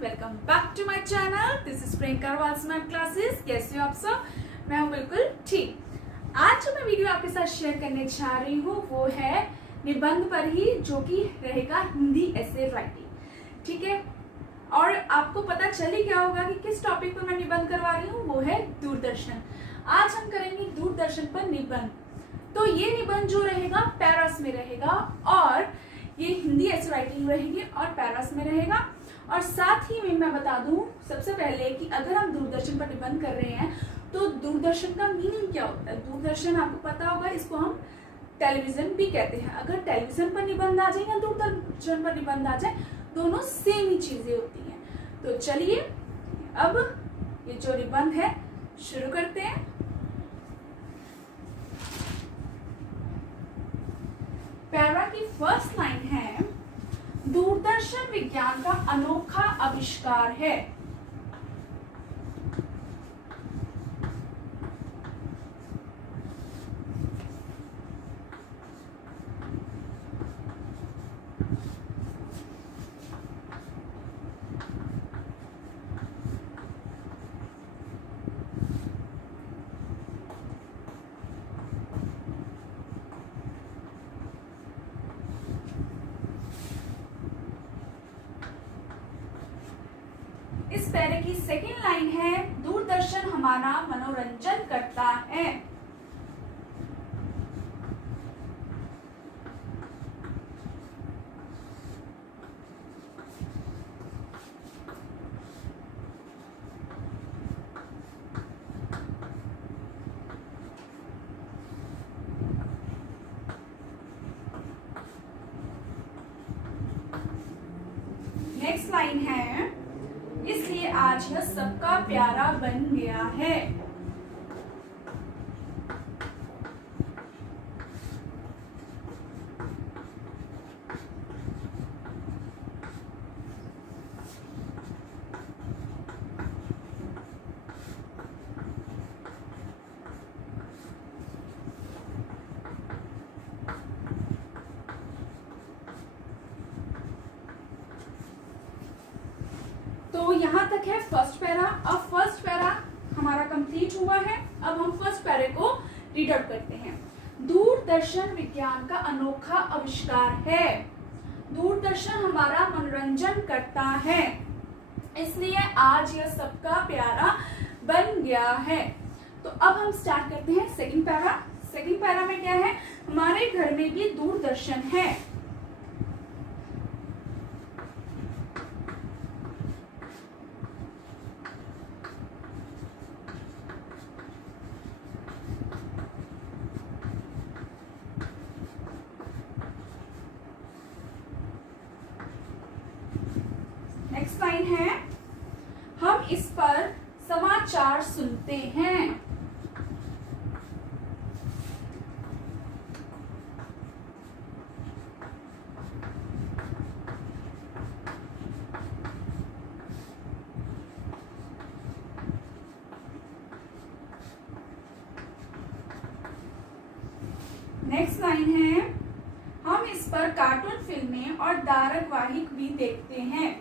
Welcome back to my channel. This is Priyanka Walsman classes. कैसे हो आप सब? मैं हूं बिल्कुल ठीक। आज जो मैं वीडियो आपके साथ शेयर करने जा रही हूँ वो है निबंध पर ही, जो कि रहेगा हिंदी ऐसे राइटिंग। ठीक है, और आपको पता चल ही गया होगा कि किस टॉपिक पर मैं निबंध करवा रही हूँ, वो है दूरदर्शन। आज हम करेंगे दूरदर्शन पर निबंध। तो ये निबंध जो रहेगा पैरास में रहेगा, और ये हिंदी ऐसे राइटिंग रहेगी और पैरास में रहेगा। और साथ ही में मैं बता दूं सबसे पहले कि अगर हम दूरदर्शन पर निबंध कर रहे हैं तो दूरदर्शन का मीनिंग क्या होता है। दूरदर्शन आपको पता होगा, इसको हम टेलीविजन भी कहते हैं। अगर टेलीविजन पर निबंध आ जाए या दूरदर्शन पर निबंध आ जाए, दोनों सेम ही चीजें होती हैं। तो चलिए अब ये जो निबंध है शुरू करते हैं। पैरा की फर्स्ट लाइन है, दूरदर्शन विज्ञान का अनोखा आविष्कार है। इस पैरे की सेकेंड लाइन है, दूरदर्शन हमारा मनोरंजन करता है। नेक्स्ट लाइन है, इसलिए आज यह सबका प्यारा बन गया है। तो यहाँ तक है फर्स्ट पैरा। अब फर्स्ट पैरा हमारा कंप्लीट हुआ है। अब हम फर्स्ट पैरे को रीड आउट करते हैं। दूरदर्शन विज्ञान का अनोखा आविष्कार है। दूरदर्शन हमारा मनोरंजन करता है, इसलिए आज यह सबका प्यारा बन गया है। तो अब हम स्टार्ट करते हैं सेकंड पैरा। सेकंड पैरा में क्या है, हमारे घर में भी दूरदर्शन है। नेक्स्ट लाइन है, हम इस पर समाचार सुनते हैं। नेक्स्ट लाइन है, हम इस पर कार्टून फिल्में और धारावाहिक भी देखते हैं।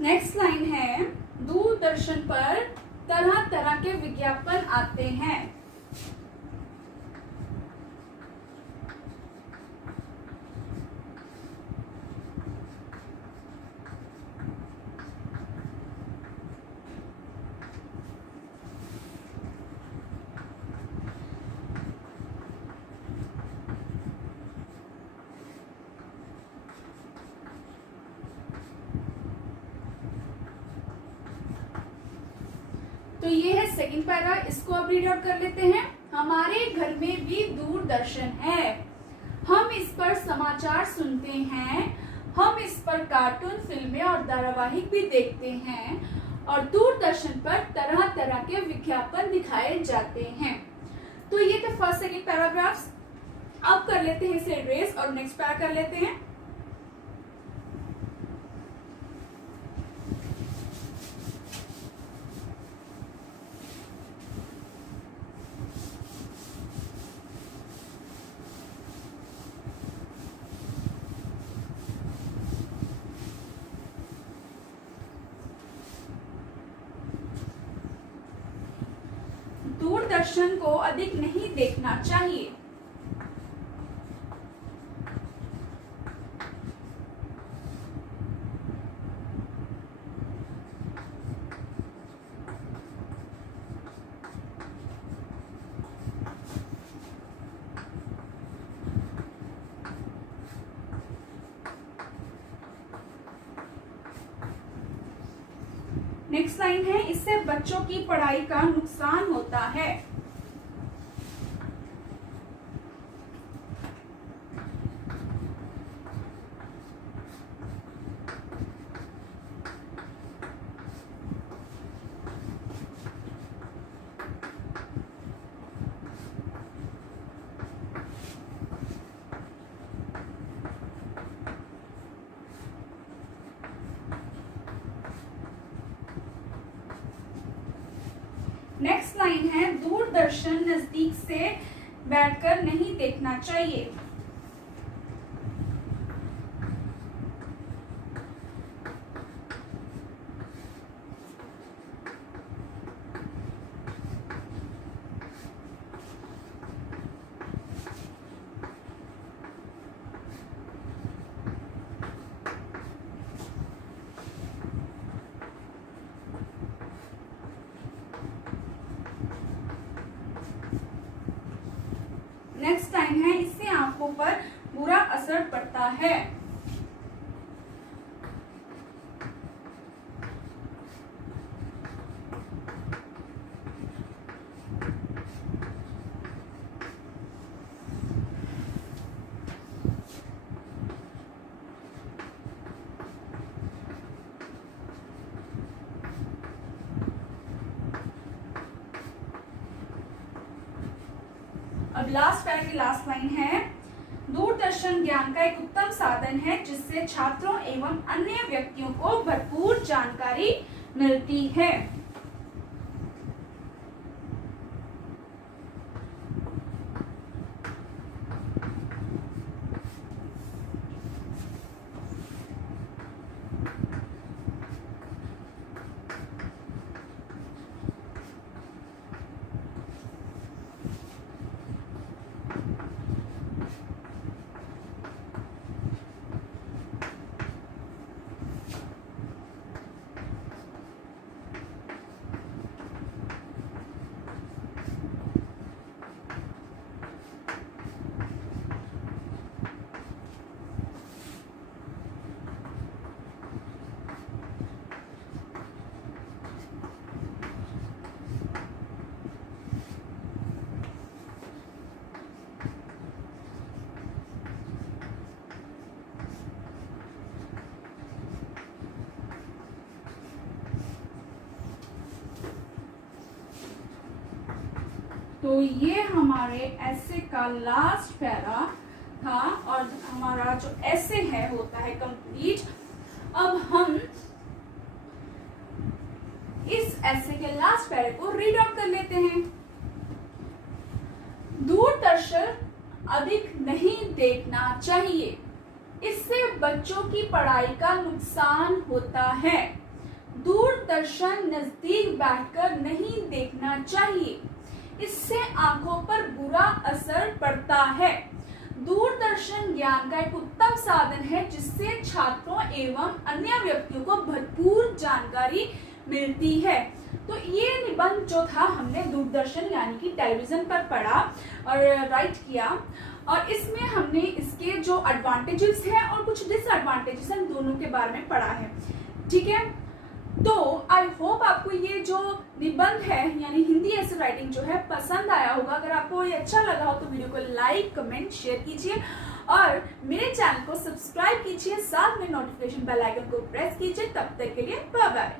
नेक्स्ट लाइन है, दूरदर्शन पर तरह तरह के विज्ञापन आते हैं। तो ये है सेकंड पैरा। इसको अब रीड आउट कर लेते हैं। हमारे घर में भी दूरदर्शन है। हम इस पर समाचार सुनते हैं, हम इस पर कार्टून फिल्में और धारावाहिक भी देखते हैं और दूरदर्शन पर तरह तरह के विज्ञापन दिखाए जाते हैं। तो ये थे फर्स्ट सेकंड पैराग्राफ्स। अब कर लेते हैं इसे इरेज और नेक्स्ट पैरा कर लेते हैं। दूरदर्शन को अधिक नहीं देखना चाहिए। नेक्स्ट लाइन है, इससे बच्चों की पढ़ाई का नुकसान होता है। नेक्स्ट लाइन है, दूरदर्शन नजदीक से बैठकर नहीं देखना चाहिए। नेक्स्ट लाइन है, इससे आंखों पर बुरा असर पड़ता है। अब लास्ट पैरा की लास्ट लाइन है, दूरदर्शन ज्ञान का एक उत्तम साधन है जिससे छात्रों एवं अन्य व्यक्तियों को भरपूर जानकारी मिलती है। तो ये हमारे ऐसे का लास्ट पैरा था और हमारा जो ऐसे है होता है कंप्लीट। अब हम इस ऐसे के लास्ट पैरे को रीड आउट कर लेते हैं। दूरदर्शन अधिक नहीं देखना चाहिए, इससे बच्चों की पढ़ाई का नुकसान होता है। दूरदर्शन नजदीक बैठकर नहीं देखना चाहिए, इससे आंखों पर बुरा असर पड़ता है। दूरदर्शन ज्ञान का एक उत्तम साधन है जिससे छात्रों एवं अन्य व्यक्तियों को भरपूर जानकारी मिलती है। तो ये निबंध जो था हमने दूरदर्शन यानी कि टेलीविजन पर पढ़ा और राइट किया और इसमें हमने इसके जो एडवांटेजेस हैं और कुछ डिसएडवांटेजेस हैं दोनों के बारे में पढ़ा है। ठीक है, तो आई होप आपको ये जो निबंध है यानी हिंदी ऐसे राइटिंग जो है पसंद आया होगा। अगर आपको ये अच्छा लगा हो तो वीडियो को लाइक कमेंट शेयर कीजिए और मेरे चैनल को सब्सक्राइब कीजिए, साथ में नोटिफिकेशन बेल आइकन को प्रेस कीजिए। तब तक के लिए बाय बाय।